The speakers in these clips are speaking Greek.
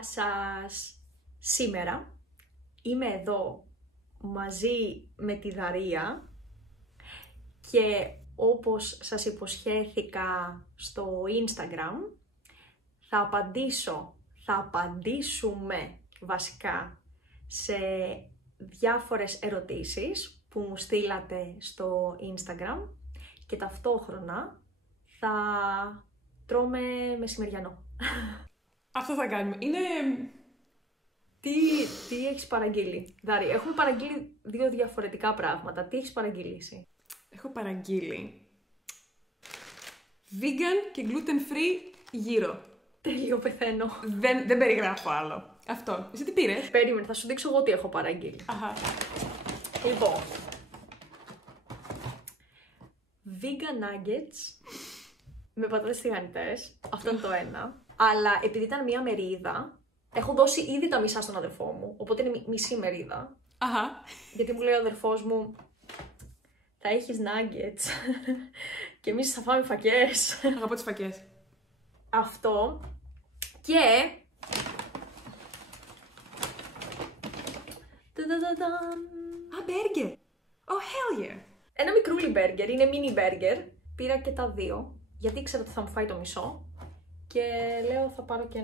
Γεια σας! Σήμερα είμαι εδώ μαζί με τη Δαρία και όπως σας υποσχέθηκα στο Instagram θα απαντήσουμε βασικά σε διάφορες ερωτήσεις που μου στείλατε στο Instagram και ταυτόχρονα θα τρώμε μεσημεριανό. Αυτό θα κάνουμε. Είναι... Τι έχεις παραγγείλει, Δάρη? Έχουμε παραγγείλει δύο διαφορετικά πράγματα. Τι έχεις παραγγείλει εσύ? Έχω παραγγείλει vegan και gluten free γύρο. Τέλειο, πεθαίνω. Δεν περιγράφω άλλο. Αυτό. Εσύ τι πήρες? Περίμενε, θα σου δείξω εγώ τι έχω παραγγείλει. Αχα. Λοιπόν, vegan nuggets με πατάτες τηγανιτές. Αυτό είναι το ένα. Αλλά επειδή ήταν μία μερίδα, έχω δώσει ήδη τα μισά στον αδερφό μου. Οπότε είναι μισή μερίδα. Αχα. Γιατί μου λέει ο αδερφός μου, θα έχεις nuggets και εμείς θα φάμε φακές. Αγαπώ τις φακές. Αυτό. Και... Α, μπέργκερ. Oh, hell yeah. ένα μικρούλι μπέργκερ, είναι mini μπέργκερ. Πήρα και τα δύο, γιατί ήξερα ότι θα μου φάει το μισό. Και λέω θα πάρω και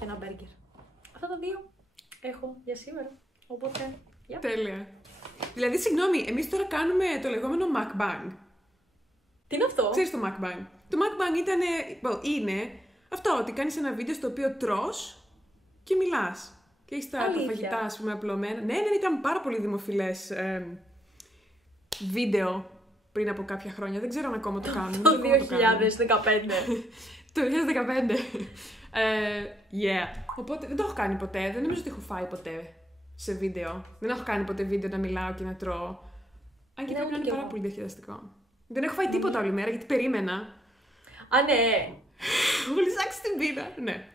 ένα μπέργκερ. Αυτά τα δύο έχω για σήμερα. Οπότε, yeah. Τέλεια. Δηλαδή, συγγνώμη, εμείς τώρα κάνουμε το λεγόμενο mukbang. Τι είναι αυτό? Ξέρεις το mukbang? Το mukbang είναι αυτό, ότι κάνεις ένα βίντεο στο οποίο τρως και μιλάς. Και έχεις τα φαγητά, ας πούμε, απλωμένα. Ναι, ήταν πάρα πολύ δημοφιλές βίντεο πριν από κάποια χρόνια. Δεν ξέρω αν ακόμα το κάνουν. Το 2015. Το 2015. Yeah. Οπότε δεν το έχω κάνει ποτέ. Δεν νομίζω ότι έχω φάει ποτέ σε βίντεο. Δεν έχω κάνει ποτέ βίντεο να μιλάω και να τρώω. Αν και πρέπει να είναι πάρα πολύ διασκεδαστικό. Δεν έχω φάει τίποτα όλη μέρα γιατί περίμενα. Α, ναι. Μου λυσάξει την πείνα. Ναι.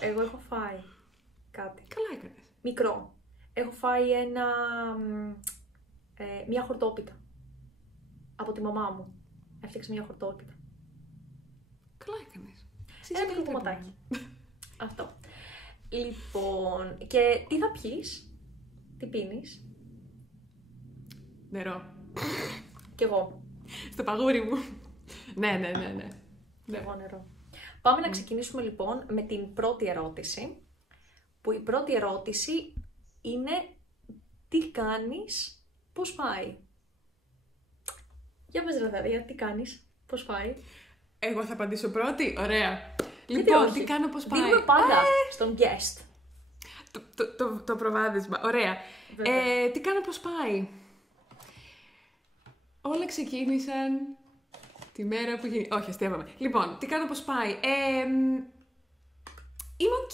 Εγώ έχω φάει κάτι. Καλά έκανες. Μικρό. Έχω φάει μια χορτόπιτα. Από τη μαμά μου. Έφτιαξε μια χορτόπιτα. Καλά έκανες. Ένα μικρό κομματάκι. Αυτό. Λοιπόν, και τι θα πιείς? Τι πίνεις? Νερό. Κι εγώ. Στο παγούρι μου. Ναι. Κι εγώ νερό. Πάμε να ξεκινήσουμε λοιπόν με την πρώτη ερώτηση. Που η πρώτη ερώτηση είναι τι κάνεις, πώς πάει? Για πες ρε Δαρία, τι κάνεις, πώς πάει? Εγώ θα απαντήσω πρώτη. Ωραία. Γιατί Λοιπόν, όχι? τι κάνω, πώς πάει? Δίνουμε πάντα στον guest. Το προβάδισμα. Ωραία. Τι κάνω, πώς πάει? Όλα ξεκίνησαν τη μέρα που γίνει... Όχι, αστείευαμε. Λοιπόν, τι κάνω, πώς πάει? Είμαι οκ.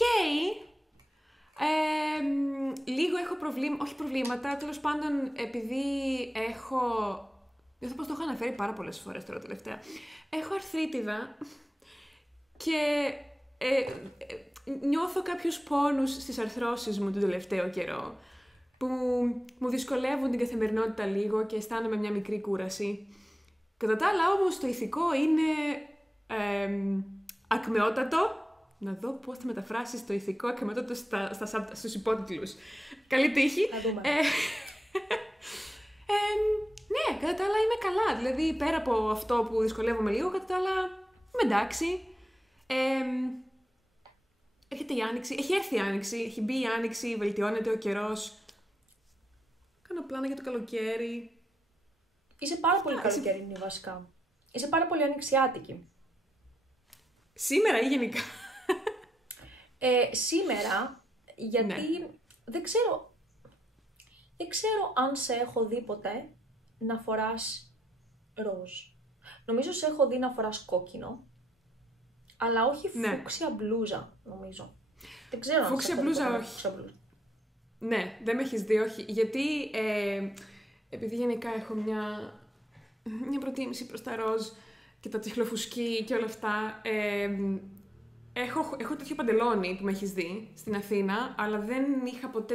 Λίγο έχω προβλήματα. Τέλος πάντων, επειδή έχω... Δεν θα πω, το έχω αναφέρει πάρα πολλές φορές τώρα τελευταία. Έχω αρθρίτιδα και νιώθω κάποιους πόνους στις αρθρώσεις μου τον τελευταίο καιρό που μου δυσκολεύουν την καθημερινότητα λίγο και αισθάνομαι μια μικρή κούραση. Κατά τα άλλα όμως το ηθικό είναι ακμεότατο. Να δω πώς θα μεταφράσεις το ηθικό ακμεότατο στους υπότιτλους. Καλή τύχη. Θα δούμε. Ναι, κατά τα άλλα είμαι καλά. Δηλαδή, πέρα από αυτό που δυσκολεύομαι λίγο, κατά τα άλλα είμαι εντάξει. Έρχεται η Άνοιξη. Έχει έρθει η Άνοιξη. Έχει μπει η Άνοιξη, βελτιώνεται ο καιρός. Κάνω πλάνα για το καλοκαίρι. Είσαι πάρα πολύ καλοκαιρινή βασικά. Είσαι πάρα πολύ ανοιξιάτικη. Σήμερα ή γενικά? Σήμερα, γιατί Ναι. δεν ξέρω αν σε έχω δει ποτέ να φοράς ροζ. Νομίζω σε έχω δει να φοράς κόκκινο, αλλά όχι φούξια μπλούζα, νομίζω. Δεν ξέρω αν σε έχω δει ποτέ όχι. φούξια μπλούζα. Ναι, δεν με έχεις δει, όχι. Γιατί επειδή γενικά έχω μια προτίμηση προς τα ροζ και τα τσιχλοφουσκή και όλα αυτά, έχω τέτοιο παντελόνι που με έχεις δει στην Αθήνα, αλλά δεν είχα ποτέ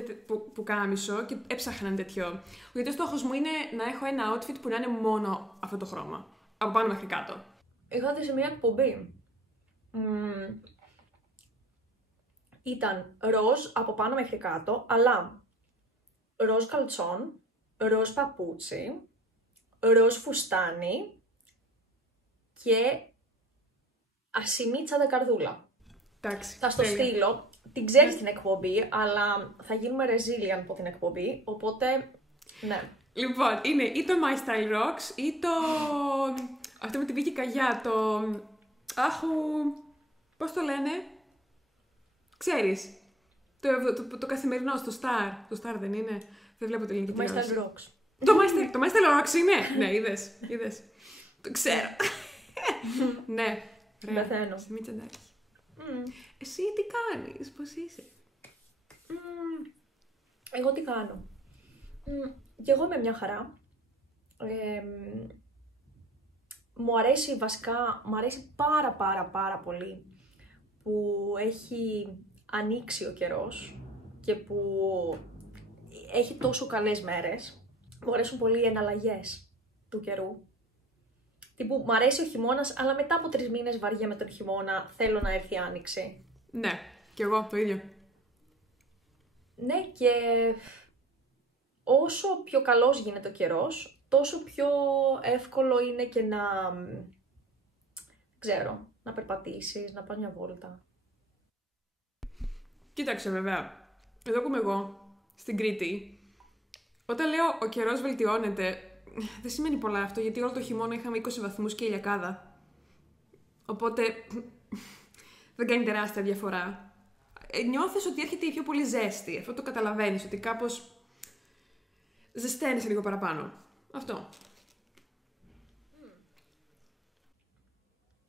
πουκάμισο και έψαχνα ένα τέτοιο. Γιατί ο στόχος μου είναι να έχω ένα outfit που να είναι μόνο αυτό το χρώμα. Από πάνω μέχρι κάτω. Είχατε σε μια εκπομπή Ήταν ροζ από πάνω μέχρι κάτω, αλλά ροζ καλτσόν, ροζ παπούτσι, ροζ φουστάνι και ασημί τσαντακαρδούλα. Εντάξει. Θα στο στείλω. Την ξέρεις την εκπομπή, αλλά θα γίνουμε resilient από την εκπομπή, οπότε ναι. Λοιπόν, είναι ή το My Style Rocks ή το... αυτό με τη Βίκη Καγιά, το... Άχου... Πώς το λένε? Ξέρεις. Το καθημερινό στο Star. Το Star δεν είναι? Δεν βλέπω την ελληνική τηλεόραση. My Style Rocks. Το My Style Rocks είναι? Ναι, είδες. Το ξέρω. Ναι. Πεθαίνω. Σε μη τσαντάκι. Εσύ τι κάνεις, πώς είσαι? Εγώ τι κάνω? Και εγώ είμαι μια χαρά. Μου αρέσει βασικά, μου αρέσει πάρα πολύ που έχει ανοίξει ο καιρός και που έχει τόσο καλές μέρες. Μου αρέσουν πολύ οι εναλλαγές του καιρού. Τύπου, μου αρέσει ο χειμώνας, αλλά μετά από 3 μήνες βαριά με τον χειμώνα θέλω να έρθει η άνοιξη. Ναι, κι εγώ το ίδιο. Ναι, και όσο πιο καλός γίνεται ο καιρός, τόσο πιο εύκολο είναι και να, ξέρω, να περπατήσεις, να πας μια βόλτα. Κοίταξε βέβαια, εδώ που είμαι εγώ, στην Κρήτη, όταν λέω ο καιρός βελτιώνεται, δεν σημαίνει πολλά αυτό, γιατί όλο το χειμώνα είχαμε 20 βαθμούς και ηλιακάδα. Οπότε δεν κάνει τεράστια διαφορά. Νιώθεις ότι έρχεται η πιο πολύ ζέστη. Αυτό το καταλαβαίνεις, ότι κάπως ζεσταίνεις λίγο παραπάνω. Αυτό.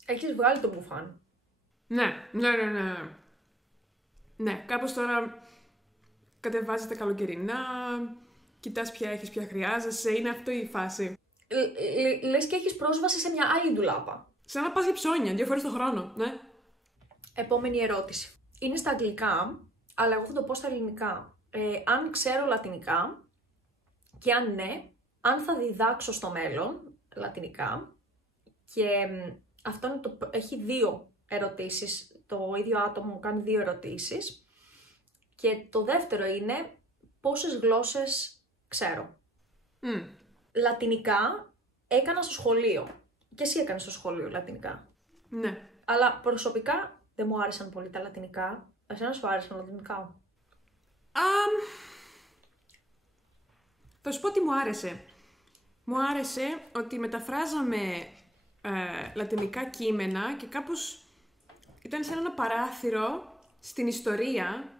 Έχεις βγάλει το μπουφάν? Ναι. Ναι, κάπως τώρα κατεβάζεις τα καλοκαιρινά, κοιτάς ποια έχεις, ποια χρειάζεσαι, είναι αυτό η φάση. Λες και έχεις πρόσβαση σε μια άλλη ντουλάπα. Σαν να πας για ψώνια, 2 φορές το χρόνο, ναι. Επόμενη ερώτηση. Είναι στα αγγλικά, αλλά εγώ θα το πω στα ελληνικά. Αν ξέρω λατινικά και αν ναι, αν θα διδάξω στο μέλλον λατινικά. Και αυτό είναι έχει 2 ερωτήσεις. Το ίδιο άτομο μου κάνει 2 ερωτήσεις. Και το δεύτερο είναι πόσες γλώσσες ξέρω. Λατινικά έκανα στο σχολείο. Και εσύ έκανες στο σχολείο λατινικά. Ναι. Αλλά προσωπικά δεν μου άρεσαν πολύ τα λατινικά. Εσένα σου άρεσαν λατινικά? Θα σου πω τι μου άρεσε. Μου άρεσε ότι μεταφράζαμε λατινικά κείμενα και κάπως ήταν σαν ένα παράθυρο στην ιστορία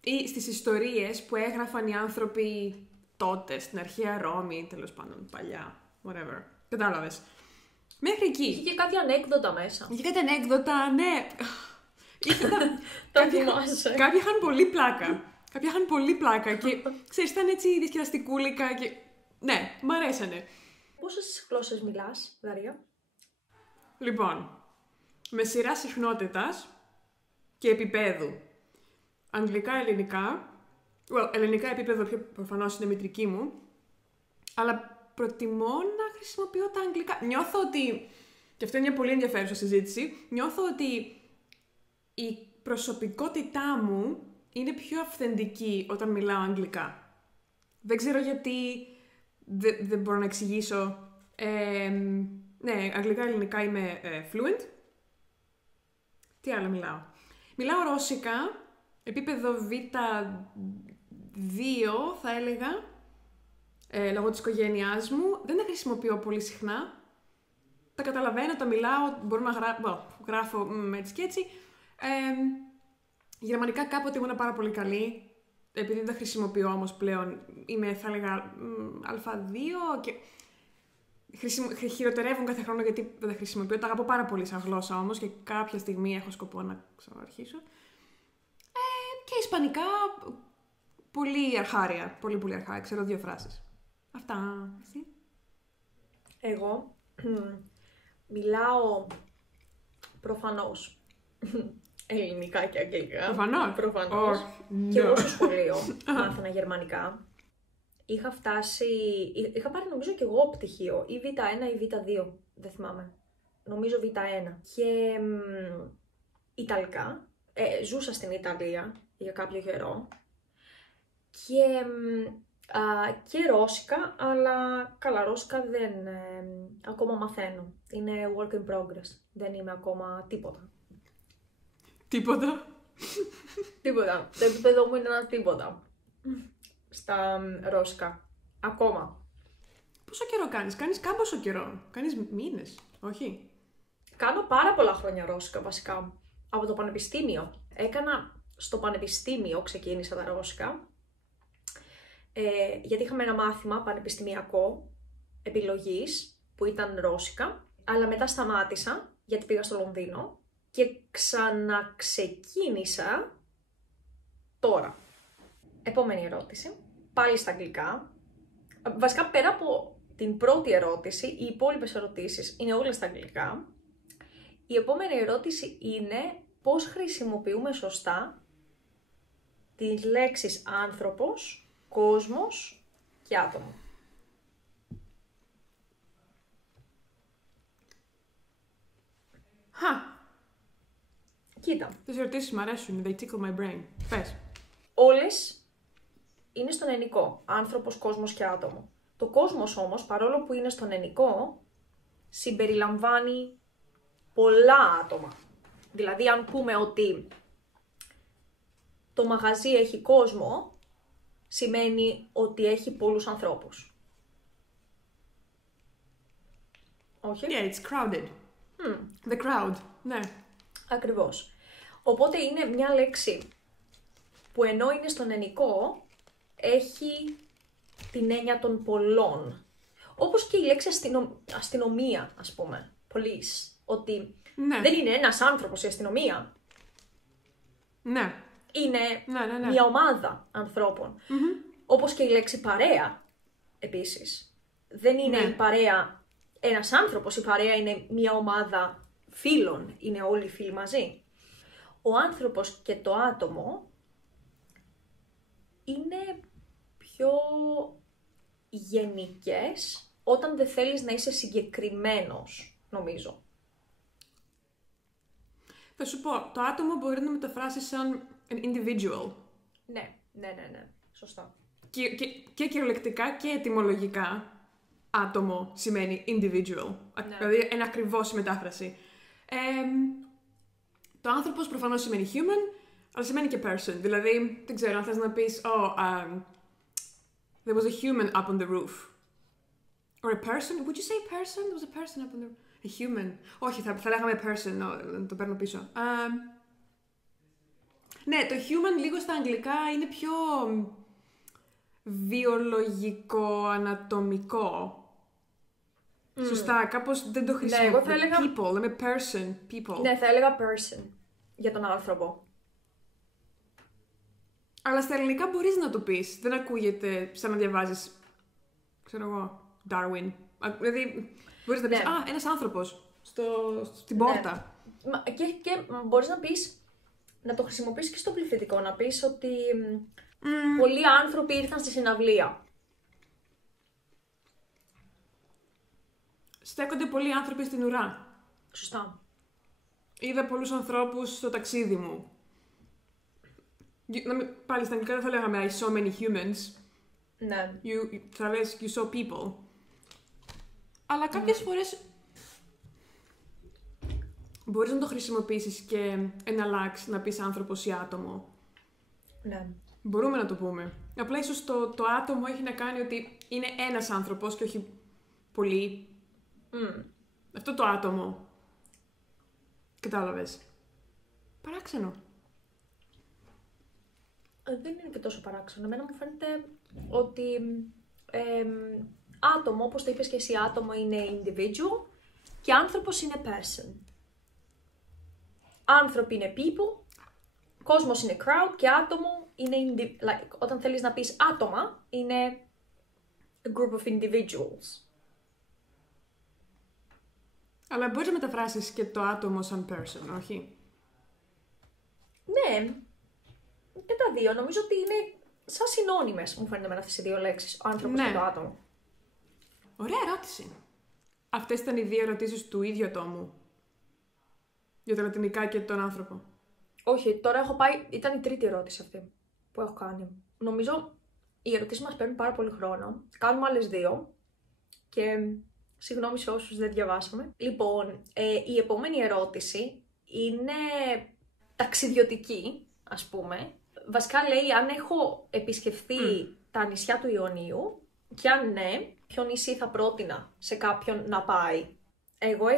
ή στις ιστορίες που έγραφαν οι άνθρωποι τότε, στην αρχαία Ρώμη, τέλος πάντων, παλιά, whatever. Κατάλαβες. Μέχρι εκεί. Είχε και κάτι ανέκδοτα μέσα. Είχε κάτι ανέκδοτα, ναι. Τα θυμάσαι. Κάποιοι είχαν πολύ πλάκα. Και ξέρεις, ήταν έτσι διασκεδαστικούλικα και... Ναι, μ' αρέσανε. Πόσες γλώσσες μιλάς, Δαρία? Λοιπόν, με σειρά συχνότητας και επίπεδου. Αγγλικά, ελληνικά. Ελληνικά επίπεδο προφανώς είναι μητρική μου. Αλλά προτιμώ να χρησιμοποιώ τα αγγλικά. Νιώθω ότι, και αυτό είναι μια πολύ ενδιαφέρουσα συζήτηση, νιώθω ότι η προσωπικότητά μου είναι πιο αυθεντική όταν μιλάω αγγλικά. Δεν ξέρω γιατί, δεν μπορώ να εξηγήσω. Ναι, αγγλικά, ελληνικά είμαι fluent. Τι άλλο μιλάω? Μιλάω ρώσικα, επίπεδο Β2 θα έλεγα, λόγω της οικογένειάς μου. Δεν τα χρησιμοποιώ πολύ συχνά. Τα καταλαβαίνω, τα μιλάω, μπορώ να γράφω έτσι και έτσι. Γερμανικά κάποτε ήμουν πάρα πολύ καλή, επειδή δεν τα χρησιμοποιώ όμως πλέον, είμαι θα έλεγα Α2 και χειροτερεύουν κάθε χρόνο γιατί δεν τα χρησιμοποιώ. Τα αγαπώ πάρα πολύ σαν γλώσσα όμως και κάποια στιγμή έχω σκοπό να ξαναρχίσω. Και ισπανικά πολύ αρχάρια, πολύ αρχάρια, ξέρω 2 φράσεις. Αυτά, εσύ? Εγώ μιλάω προφανώς ελληνικά και αγγλικά. Προφανώς. Και εγώ στο σχολείο μάθαινα γερμανικά. Είχα πάρει νομίζω και εγώ πτυχίο, ή Β1 ή Β2, δεν θυμάμαι. Νομίζω Β1. Και Ιταλικά, ζούσα στην Ιταλία για κάποιο καιρό και ρώσικα, αλλά καλά, ρώσικα δεν, ακόμα μαθαίνω. Είναι work in progress. Δεν είμαι ακόμα τίποτα. Τίποτα. Τίποτα. Το επίπεδο μου είναι ένα τίποτα. Στα ρώσικα. Ακόμα. Πόσο καιρό κάνεις? Κάνεις κάμποσο καιρό. Κάνεις μήνες, όχι? Κάνω πάρα πολλά χρόνια ρώσικα βασικά. Από το πανεπιστήμιο. Έκανα στο πανεπιστήμιο, ξεκίνησα τα ρώσικα. Γιατί είχαμε ένα μάθημα πανεπιστημιακό επιλογής που ήταν ρώσικα. Αλλά μετά σταμάτησα γιατί πήγα στο Λονδίνο και ξαναξεκίνησα τώρα. Επόμενη ερώτηση. Πάλι στα αγγλικά. Βασικά πέρα από την πρώτη ερώτηση, οι υπόλοιπες ερωτήσεις είναι όλες στα αγγλικά. Η επόμενη ερώτηση είναι πώς χρησιμοποιούμε σωστά τις λέξεις άνθρωπος, κόσμος και άτομο. Κοίτα. Τις ερωτήσεις μου αρέσουν, they tickle my brain. Πες. Όλες είναι στον ενικό, άνθρωπος, κόσμος και άτομο. Το κόσμος όμως, παρόλο που είναι στον ενικό, συμπεριλαμβάνει πολλά άτομα. Δηλαδή, αν πούμε ότι το μαγαζί έχει κόσμο, σημαίνει ότι έχει πολλούς ανθρώπους. Όχι? Yeah, it's crowded. The crowd, ναι. Ακριβώς. Οπότε είναι μια λέξη που ενώ είναι στον ενικό, έχει την έννοια των πολλών. Όπως και η λέξη αστυνομία, ας πούμε, police. Ότι δεν είναι ένας άνθρωπος η αστυνομία. Ναι. Είναι μια ομάδα ανθρώπων. Όπως και η λέξη παρέα, επίσης. Δεν είναι η παρέα ένας άνθρωπος, η παρέα είναι μια ομάδα φίλων, είναι όλοι φίλοι μαζί. Ο άνθρωπος και το άτομο είναι πιο γενικές όταν δεν θέλεις να είσαι συγκεκριμένος, νομίζω. Θα σου πω, το άτομο μπορεί να μεταφράσει σαν an individual. Ναι. Σωστά. Και κυριολεκτικά και ετυμολογικά άτομο σημαίνει individual. Δηλαδή ένα ακριβώς η μετάφραση. Το άνθρωπος προφανώς σημαίνει human, αλλά σημαίνει και person. Δηλαδή, δεν ξέρω αν θες να πεις there was a human up on the roof. Or a person. Would you say person? There was a person up on the roof. A human. Όχι, θα λέγαμε person. Το παίρνω πίσω. Ναι, το human λίγο στα αγγλικά είναι πιο βιολογικό, ανατομικό. Σωστά, κάπως δεν το χρησιμοποιώ. Ναι, εγώ θα έλεγα people, λέμε person, people. Ναι, θα έλεγα person για τον άνθρωπο. Αλλά στα ελληνικά μπορείς να το πεις. Δεν ακούγεται σαν να διαβάζεις, ξέρω εγώ, Darwin. Δηλαδή, μπορείς να πεις, ένας άνθρωπος στην πόρτα. Ναι. Και μπορείς να πεις, να το χρησιμοποιήσεις και στο πληθυντικό, να πεις ότι πολλοί άνθρωποι ήρθαν στη συναυλία. Στέκονται πολλοί άνθρωποι στην ουρά. Σωστά. Είδα πολλούς ανθρώπους στο ταξίδι μου. Πάλι στα αγγλικά δεν θα λέγαμε I saw many humans. Ναι. Θα λες you saw people. Αλλά κάποιες φορές μπορείς να το χρησιμοποιήσεις και εναλλάξεις να πεις άνθρωπος ή άτομο. Ναι. Μπορούμε να το πούμε. Απλά ίσως το άτομο έχει να κάνει ότι είναι ένας άνθρωπος και όχι πολλοί. Αυτό το άτομο. Κατάλαβες. Παράξενο. Δεν είναι και τόσο παράξενο. Εμένα μου φαίνεται ότι άτομο, όπως το είπες και εσύ, άτομο είναι individual και άνθρωπος είναι person. Άνθρωποι είναι people, κόσμος είναι crowd και άτομο είναι όταν θέλεις να πεις άτομα, είναι a group of individuals. Αλλά μπορείς να μεταφράσεις και το άτομο σαν person, όχι? Ναι, και τα δύο. Νομίζω ότι είναι σαν συνώνυμες, μου φαίνεται με αυτές οι δύο λέξεις, ο άνθρωπος και το άτομο. Ωραία ερώτηση. Αυτές ήταν οι δύο ερωτήσεις του ίδιου ατόμου. Για τα λατινικά και τον άνθρωπο. Όχι, τώρα έχω πάει. Ήταν η τρίτη ερώτηση αυτή που έχω κάνει. Νομίζω οι ερωτήσεις μας παίρνουν πάρα πολύ χρόνο. Κάνουμε άλλες 2. Και συγγνώμη σε όσους δεν διαβάσαμε. Λοιπόν, η επόμενη ερώτηση είναι ταξιδιωτική, ας πούμε. Βασικά λέει αν έχω επισκεφθεί τα νησιά του Ιωνίου και αν ναι, ποιο νησί θα πρότεινα σε κάποιον να πάει. Εγώ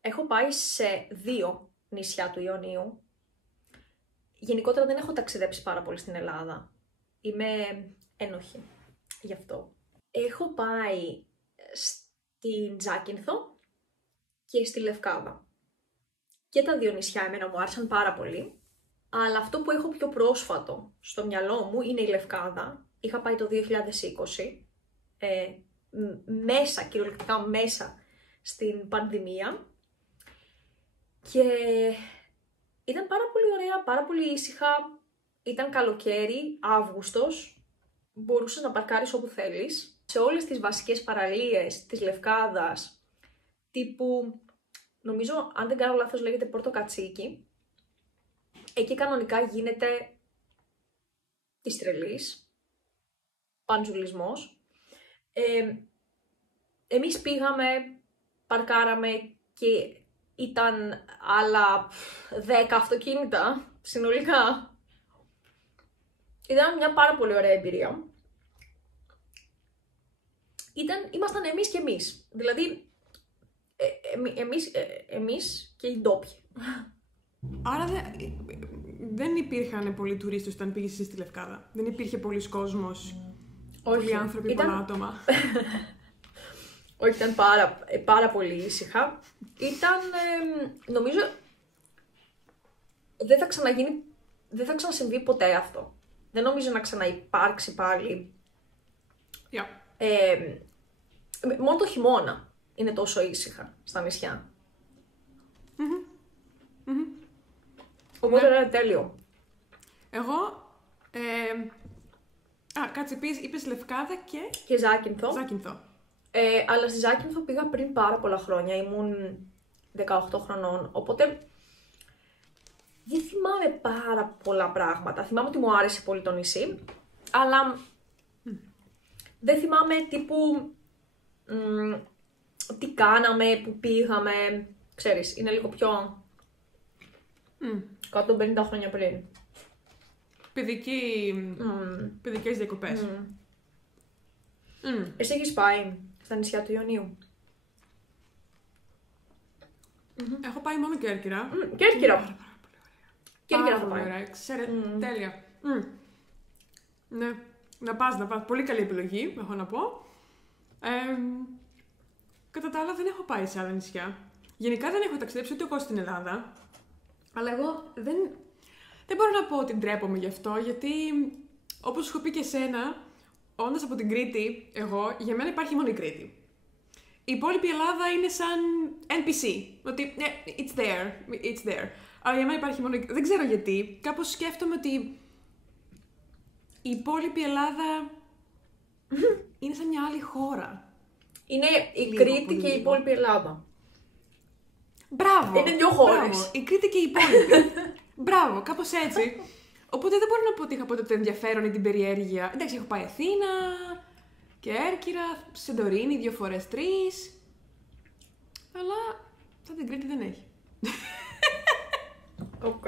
έχω πάει σε 2 νησιά του Ιωνίου. Γενικότερα δεν έχω ταξιδέψει πάρα πολύ στην Ελλάδα. Είμαι ένοχη γι' αυτό. Έχω πάει στην Ζάκυνθο και στη Λευκάδα. Και τα 2 νησιά εμένα μου άρεσαν πάρα πολύ. Αλλά αυτό που έχω πιο πρόσφατο στο μυαλό μου είναι η Λευκάδα. Είχα πάει το 2020, κυριολεκτικά μέσα στην πανδημία. Και ήταν πάρα πολύ ωραία, πάρα πολύ ήσυχα. Ήταν καλοκαίρι, Αύγουστος. Μπορούσες να παρκάρεις όπου θέλεις. Σε όλες τις βασικές παραλίες της Λευκάδας, τύπου, νομίζω, αν δεν κάνω λάθος, λέγεται Πόρτο Κατσίκι. Εκεί κανονικά γίνεται της τρελής, παντζουλισμός. Εμείς πήγαμε, παρκάραμε και ήταν άλλα 10 αυτοκίνητα συνολικά. Ήταν μια πάρα πολύ ωραία εμπειρία. Ήμασταν εμείς και εμείς. Δηλαδή, εμείς και οι ντόπιοι. Άρα δεν υπήρχαν πολλοί τουρίστες όταν πήγες εσύ στη Λευκάδα. Δεν υπήρχε πολλοί κόσμος, πολλοί άνθρωποι, πολλά άτομα. Όχι, ήταν πάρα πολύ ήσυχα. Ήταν, νομίζω, δεν θα ξανασυμβεί ποτέ αυτό. Δεν νομίζω να ξαναυπάρξει πάλι. Μόνο το χειμώνα είναι τόσο ήσυχα στα νησιά. Οπότε είναι τέλειο. Εγώ, κάτσε, είπες Λευκάδα και Ζάκυνθο. Αλλά στη Ζάκυνθο πήγα πριν πάρα πολλά χρόνια, ήμουν 18 χρονών, οπότε δεν θυμάμαι πάρα πολλά πράγματα. Θυμάμαι ότι μου άρεσε πολύ το νησί, αλλά δεν θυμάμαι τύπου τι κάναμε, που πήγαμε, ξέρεις, είναι λίγο πιο 150 χρόνια πριν. Παιδικές διακοπές. Εσύ έχεις πάει στα νησιά του Ιωνίου? Έχω πάει μόνο Κέρκυρα. Κέρκυρα. Κέρκυρα θα πάει. Τέλεια. Ναι, να πας. Πολύ καλή επιλογή, έχω να πω. Κατά τα άλλα δεν έχω πάει σε άλλα νησιά. Γενικά δεν έχω ταξιδέψει ούτε εγώ στην Ελλάδα. Αλλά εγώ δεν μπορώ να πω ότι ντρέπομαι γι' αυτό, γιατί όπως σου έχω πει και εσένα, όντας από την Κρήτη, για μένα υπάρχει μόνο η Κρήτη. Η υπόλοιπη Ελλάδα είναι σαν NPC. Ότι, it's there. Αλλά για μένα υπάρχει μόνο. Δεν ξέρω γιατί. Κάπως σκέφτομαι ότι η υπόλοιπη Ελλάδα είναι σαν μια άλλη χώρα. Είναι η Κρήτη και η υπόλοιπη Ελλάδα. Μπράβο! Είναι 2 χώρες. Η Κρήτη και η υπόλοιπη. Μπράβο, κάπως έτσι. Οπότε δεν μπορώ να πω ότι είχα ποτέ το ενδιαφέρον ή την περιέργεια. Εντάξει, έχω πάει Αθήνα, Κέρκυρα, Σεντορίνη 2 φορές, 3. Αλλά σαν την Κρήτη δεν έχει. Οκ.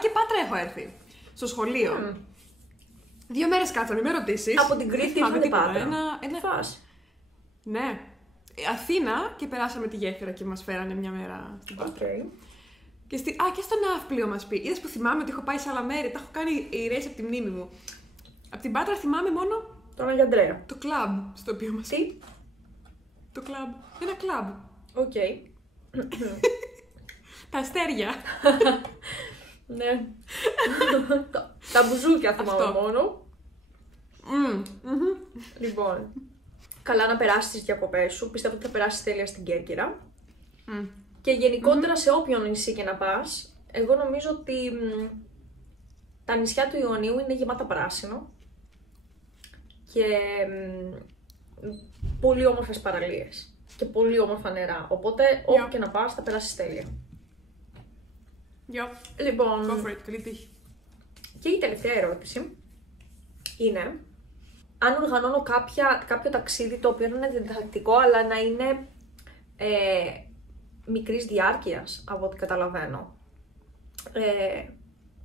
Και Πάτρα έχω έρθει. Στο σχολείο. 2 μέρες κάτσαμε, με ρωτήσεις. Από την Κρήτη ήρθατε Πάτρα. Φας. Ναι. Αθήνα και περάσαμε τη γέφυρα και μας φέρανε μια μέρα στην Πάτρα. Και στο Ναύπλιο μας πει. Είδες που θυμάμαι ότι έχω πάει σε άλλα μέρη. Τα έχω κάνει erase από τη μνήμη μου. Από την Πάτρα θυμάμαι μόνο τον Άγιο Ανδρέα. Το κλαμπ στο οποίο μας. Τι? Το κλαμπ. Ένα κλαμπ. Οκ. Τα αστέρια. Ναι. Τα μπουζούκια θυμάμαι μόνο. Λοιπόν. Καλά να περάσεις τις διακοπές σου. Πιστεύω ότι θα περάσεις τέλεια στην Κέρκυρα. Και γενικότερα σε όποιον νησί και να πας, εγώ νομίζω ότι τα νησιά του Ιωνίου είναι γεμάτα πράσινο και πολύ όμορφες παραλίες και πολύ όμορφα νερά. Οπότε όπου και να πας θα περάσεις τέλεια. Γεια. Λοιπόν, Go for it, καλή τύχη. και η τελευταία ερώτηση είναι αν οργανώνω κάποιο ταξίδι το οποίο είναι διδακτικό αλλά να είναι μικρής διάρκειας από ό,τι καταλαβαίνω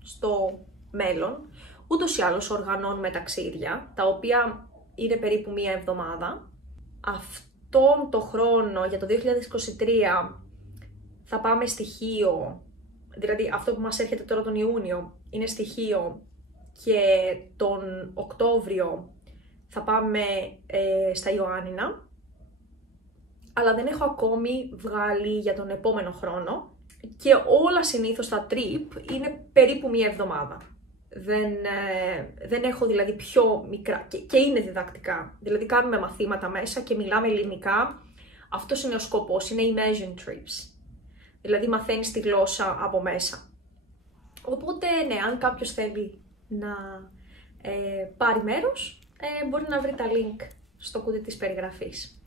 στο μέλλον. Ούτως ή άλλως οργανώνουμε ταξίδια τα οποία είναι περίπου μία εβδομάδα. Αυτόν το χρόνο για το 2023 θα πάμε στοιχείο, δηλαδή αυτό που μας έρχεται τώρα τον Ιούνιο είναι στοιχείο και τον Οκτώβριο θα πάμε στα Ιωάννινα, αλλά δεν έχω ακόμη βγάλει για τον επόμενο χρόνο και όλα συνήθως τα trip είναι περίπου μία εβδομάδα. Δεν έχω δηλαδή πιο μικρά και είναι διδακτικά, δηλαδή κάνουμε μαθήματα μέσα και μιλάμε ελληνικά. Αυτός είναι ο σκοπός, είναι immersion trips, δηλαδή μαθαίνεις τη γλώσσα από μέσα. Οπότε ναι, αν κάποιος θέλει να πάρει μέρος, μπορεί να βρει τα link στο κουτί της περιγραφής.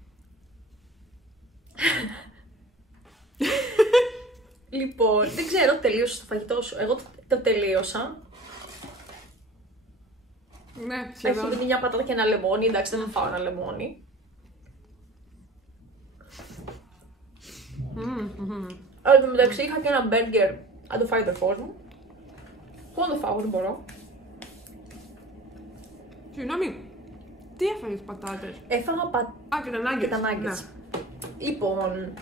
Λοιπόν, δεν ξέρω, τελείωσε το φαγητό σου. Εγώ το τελείωσα. Ναι, σχεδόν. Έχει μείνει μια πατάτα και ένα λεμόνι, εντάξει δεν θα φάω ένα λεμόνι. Αλλά εν τω μεταξύ είχα και ένα μπέργκερ, αν το φάει ο αδερφός μου. Πού να το φάω, δεν μπορώ. Συγγνώμη, τι έφαγες πατάτες? Έφαγα και τα nuggets. και τα nuggets. Λοιπόν,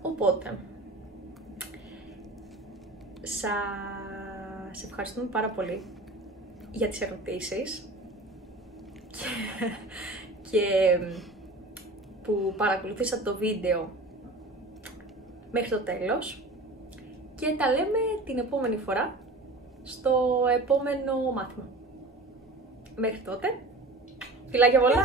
οπότε, σας ευχαριστούμε πάρα πολύ για τις ερωτήσεις και που παρακολουθήσατε το βίντεο μέχρι το τέλος και τα λέμε την επόμενη φορά στο επόμενο μάθημα. Μέχρι τότε, φιλάκια πολλά!